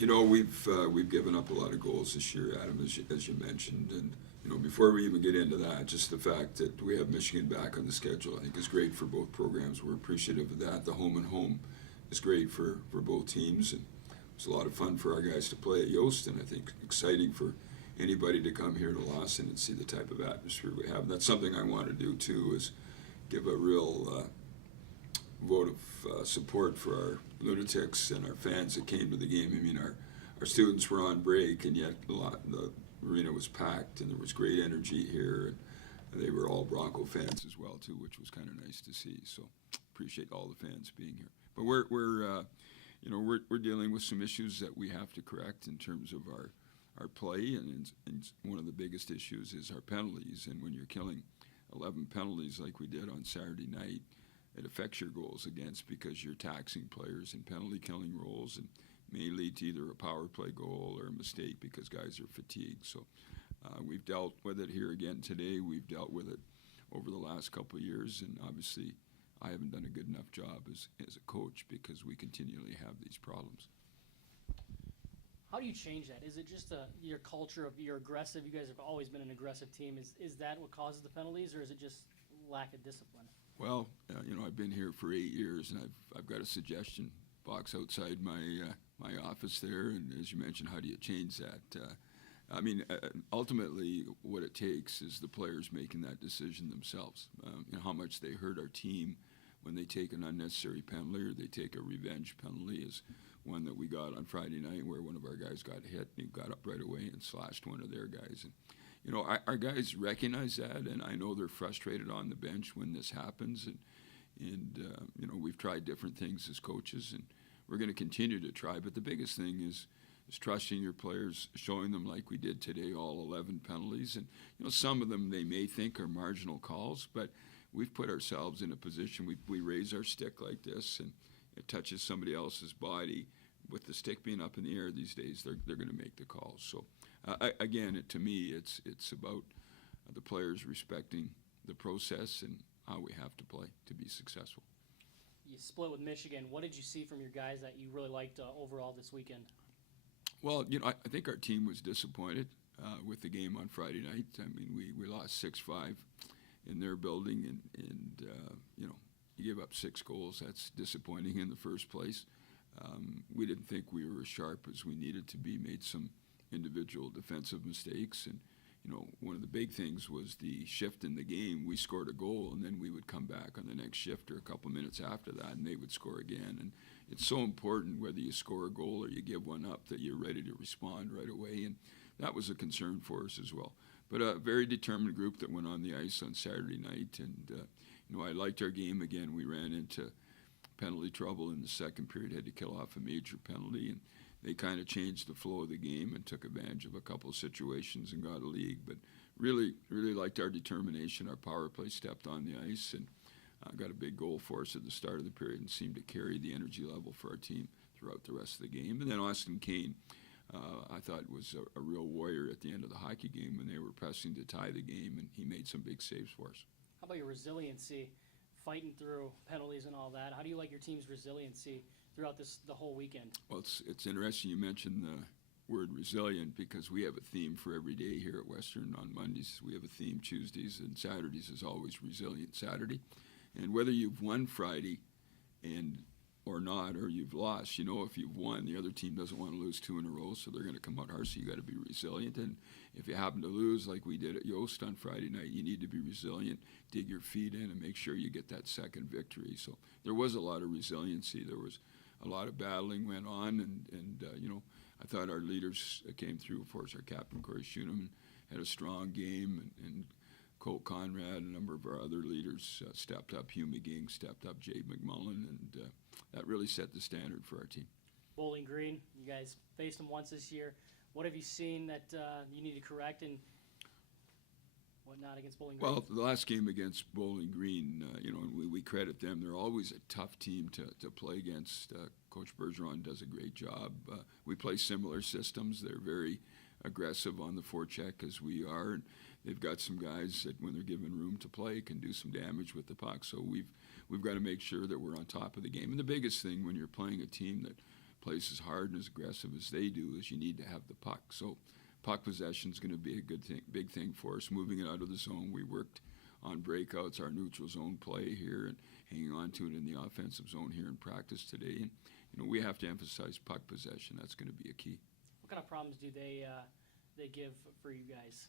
We've given up a lot of goals this year, Adam, as you mentioned, and before we even get into that, just the fact that we have Michigan back on the schedule, I think, is great for both programs. We're appreciative of that. The home and home is great for both teams, and it's a lot of fun for our guys to play at Yost, and I think exciting for anybody to come here to Lawson and see the type of atmosphere we have. And that's something I want to do too, is give a real vote of support for our lunatics and our fans that came to the game. I mean, our students were on break, and yet the arena was packed, and there was great energy here. And they were all Bronco fans as well too, which was kind of nice to see. So appreciate all the fans being here. But we're dealing with some issues that we have to correct in terms of our play, and one of the biggest issues is our penalties. And when you're killing 11 penalties like we did on Saturday night, it affects your goals against, because you're taxing players in penalty killing roles, and may lead to either a power play goal or a mistake because guys are fatigued. So we've dealt with it here again today. We've dealt with it over the last couple of years, and obviously I haven't done a good enough job as a coach because we continually have these problems. How do you change that? Is it just your culture of you're aggressive? You guys have always been an aggressive team. Is that what causes the penalties, or is it just lack of discipline? Well, I've been here for 8 years, and I've got a suggestion box outside my office there. And as you mentioned, how do you change that? Ultimately, what it takes is the players making that decision themselves. How much they hurt our team when they take an unnecessary penalty or they take a revenge penalty is one that we got on Friday night, where one of our guys got hit and he got up right away and slashed one of their guys. And our guys recognize that, and I know they're frustrated on the bench when this happens. And we've tried different things as coaches, and we're going to continue to try. But the biggest thing is trusting your players, showing them like we did today, all 11 penalties. And some of them they may think are marginal calls, but we've put ourselves in a position. We raise our stick like this, and it touches somebody else's body. With the stick being up in the air these days, they're going to make the calls. So. To me, it's about the players respecting the process and how we have to play to be successful. You split with Michigan. What did you see from your guys that you really liked overall this weekend? Well, I think our team was disappointed with the game on Friday night. I mean, we lost 6-5 in their building, and you give up 6 goals. That's disappointing in the first place. We didn't think we were as sharp as we needed to be, made some individual defensive mistakes, and one of the big things was the shift in the game. We scored a goal, and then we would come back on the next shift or a couple minutes after that, and they would score again. And it's so important, whether you score a goal or you give one up, that you're ready to respond right away, and that was a concern for us as well. But a very determined group that went on the ice on Saturday night, and I liked our game again. We ran into penalty trouble in the second period, had to kill off a major penalty, and they kind of changed the flow of the game and took advantage of a couple of situations and got a lead. But really, really liked our determination. Our power play stepped on the ice and got a big goal for us at the start of the period and seemed to carry the energy level for our team throughout the rest of the game. And then Austin Kane, I thought, was a real warrior at the end of the hockey game when they were pressing to tie the game, and he made some big saves for us. How about your resiliency, fighting through penalties and all that? How do you like your team's resiliency throughout the whole weekend? Well, it's interesting you mentioned the word resilient, because we have a theme for every day here at Western. On Mondays we have a theme, Tuesdays and Saturdays is always Resilient Saturday. And whether you've won Friday or not, or you've lost, if you've won, the other team doesn't want to lose 2 in a row, so they're going to come out hard, so you got to be resilient. And if you happen to lose like we did at Yost on Friday night, you need to be resilient, dig your feet in, and make sure you get that second victory. So there was a lot of resiliency. There was a lot of battling went on, and I thought our leaders came through. Of course, our captain, Corey Schuneman, had a strong game, and Colt Conrad, a number of our other leaders stepped up. Hugh McGing stepped up, Jade McMullen, and that really set the standard for our team. Bowling Green, you guys faced them once this year. What have you seen that you need to correct and whatnot against Bowling Green? Well, the last game against Bowling Green, and we credit them. They're always a tough team to play against. Coach Bergeron does a great job. We play similar systems. They're very aggressive on the forecheck as we are, and they've got some guys that, when they're given room to play, can do some damage with the puck. So we've got to make sure that we're on top of the game. And the biggest thing when you're playing a team that plays as hard and as aggressive as they do is you need to have the puck. So puck possession is going to be a big thing for us. Moving it out of the zone, we worked on breakouts, our neutral zone play here, and hanging on to it in the offensive zone here in practice today. And we have to emphasize puck possession. That's going to be a key. What kind of problems do they give for you guys?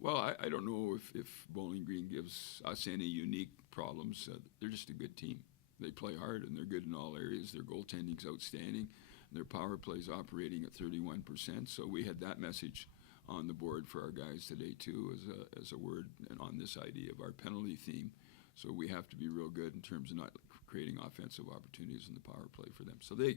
Well, I don't know if Bowling Green gives us any unique problems. They're just a good team. They play hard and they're good in all areas. Their goaltending's outstanding. Their power play's operating at 31%. So we had that message on the board for our guys today too, as a word and on this idea of our penalty theme. So we have to be real good in terms of not creating offensive opportunities in the power play for them. So they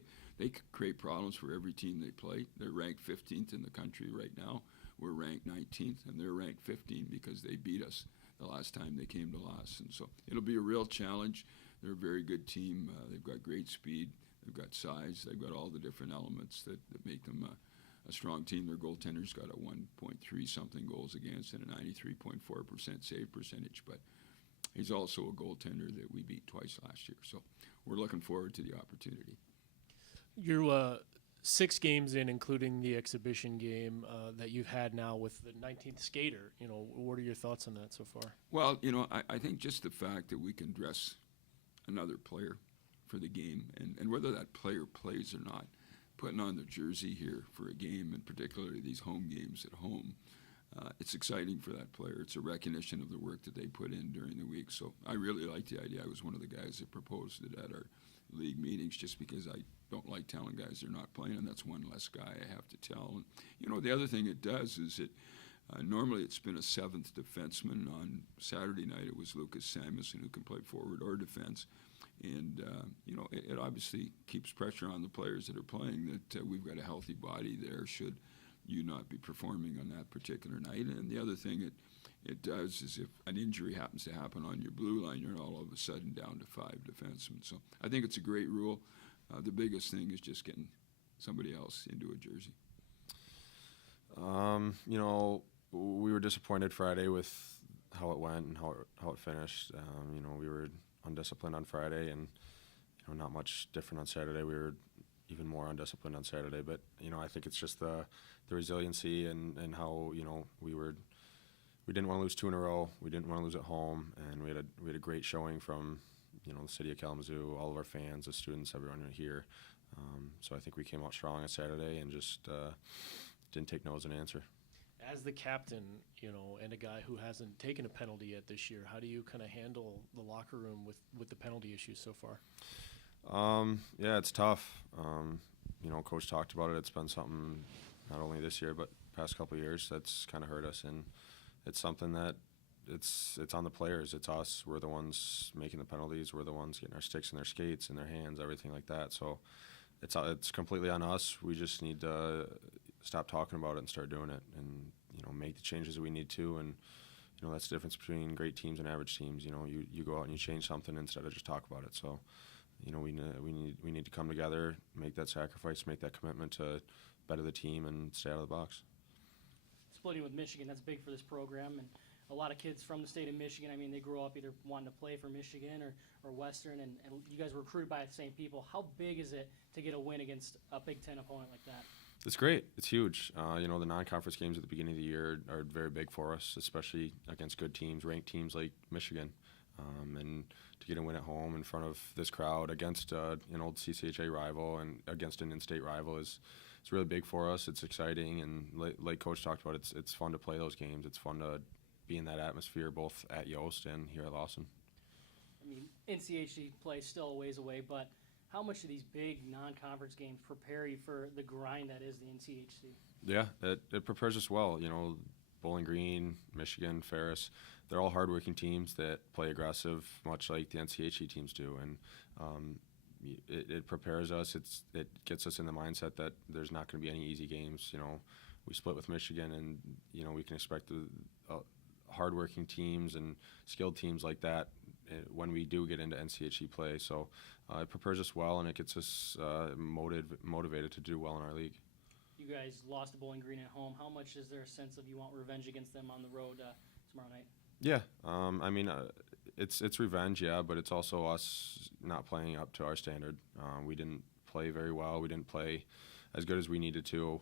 create problems for every team they play. They're ranked 15th in the country right now. We're ranked 19th, and they're ranked 15th because they beat us the last time they came to Lass. And so it'll be a real challenge. They're a very good team. They've got great speed. They've got size. They've got all the different elements that make them a strong team. Their goaltender's got a 1.3-something goals against and a 93.4% save percentage. But he's also a goaltender that we beat twice last year. So we're looking forward to the opportunity. You're 6 games in, including the exhibition game that you've had now with the 19th skater. What are your thoughts on that so far? Well, I think just the fact that we can dress another player for the game, and whether that player plays or not, putting on their jersey here for a game, and particularly these home games at home, it's exciting for that player. It's a recognition of the work that they put in during the week. So I really like the idea. I was one of the guys that proposed it at our league meetings just because I don't like telling guys they're not playing, and that's one less guy I have to tell. And, the other thing it does is it normally it's been a 7th defenseman. On Saturday night it was Lucas Samuelson, who can play forward or defense. And, it obviously keeps pressure on the players that are playing that we've got a healthy body there should you not be performing on that particular night. And the other thing it does is if an injury happens to happen on your blue line, you're not all of a sudden down to 5 defensemen. So I think it's a great rule. The biggest thing is just getting somebody else into a jersey. We were disappointed Friday with how it went and how it finished. We were undisciplined on Friday, and not much different on Saturday. We were even more undisciplined on Saturday, but I think it's just the resiliency and how we didn't want to lose 2 in a row. We didn't want to lose at home, and we had a great showing from the city of Kalamazoo, all of our fans, the students, everyone here. So I think we came out strong on Saturday and just didn't take no as an answer. As the captain, and a guy who hasn't taken a penalty yet this year, how do you kind of handle the locker room with the penalty issues so far? Yeah, it's tough. Coach talked about it. It's been something not only this year but past couple of years that's kind of hurt us, and it's something that it's on the players. It's us. We're the ones making the penalties. We're the ones getting our sticks in their skates, in their hands, everything like that. So it's completely on us. We just need to stop talking about it and start doing it, and make the changes that we need to. And that's the difference between great teams and average teams. You go out and you change something instead of just talk about it. So we need to come together, make that sacrifice, make that commitment to better the team and stay out of the box. Splitting with Michigan, that's big for this program, and a lot of kids from the state of Michigan, they grow up either wanting to play for Michigan or Western, and you guys were recruited by the same people. How big is it to get a win against a Big Ten opponent like that? It's great. It's huge. The non-conference games at the beginning of the year are very big for us, especially against good teams, ranked teams like Michigan. And to get a win at home in front of this crowd against an old CCHA rival and against an in-state rival it's really big for us. It's exciting, and like Coach talked about, it's fun to play those games. It's fun to be in that atmosphere both at Yost and here at Lawson. NCHC play still a ways away, but how much do these big non-conference games prepare you for the grind that is the NCHC? Yeah, it prepares us well. Bowling Green, Michigan, Ferris, they're all hardworking teams that play aggressive, much like the NCHC teams do. And it prepares us. It gets us in the mindset that there's not going to be any easy games. We split with Michigan, and we can expect the hardworking teams and skilled teams like that when we do get into NCHC play. So it prepares us well, and it gets us motivated to do well in our league. You guys lost to Bowling Green at home. How much is there a sense of you want revenge against them on the road tomorrow night? Yeah, it's revenge, yeah, but it's also us not playing up to our standard. We didn't play very well. We didn't play as good as we needed to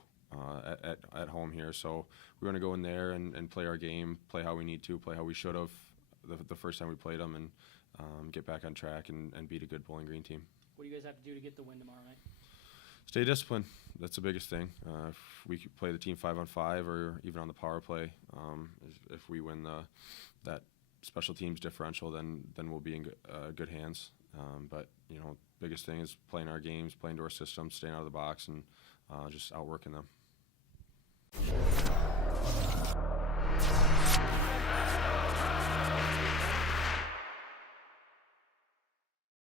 at home here. So we're going to go in there and play our game, play how we need to, play how we should have the first time we played them, and get back on track and beat a good Bowling Green team. What do you guys have to do to get the win tomorrow night? Stay disciplined. That's the biggest thing. If we could play the team 5-on-5 or even on the power play, if we win that special teams differential, then we'll be in good hands. But biggest thing is playing our games, playing to our system, staying out of the box, and just outworking them.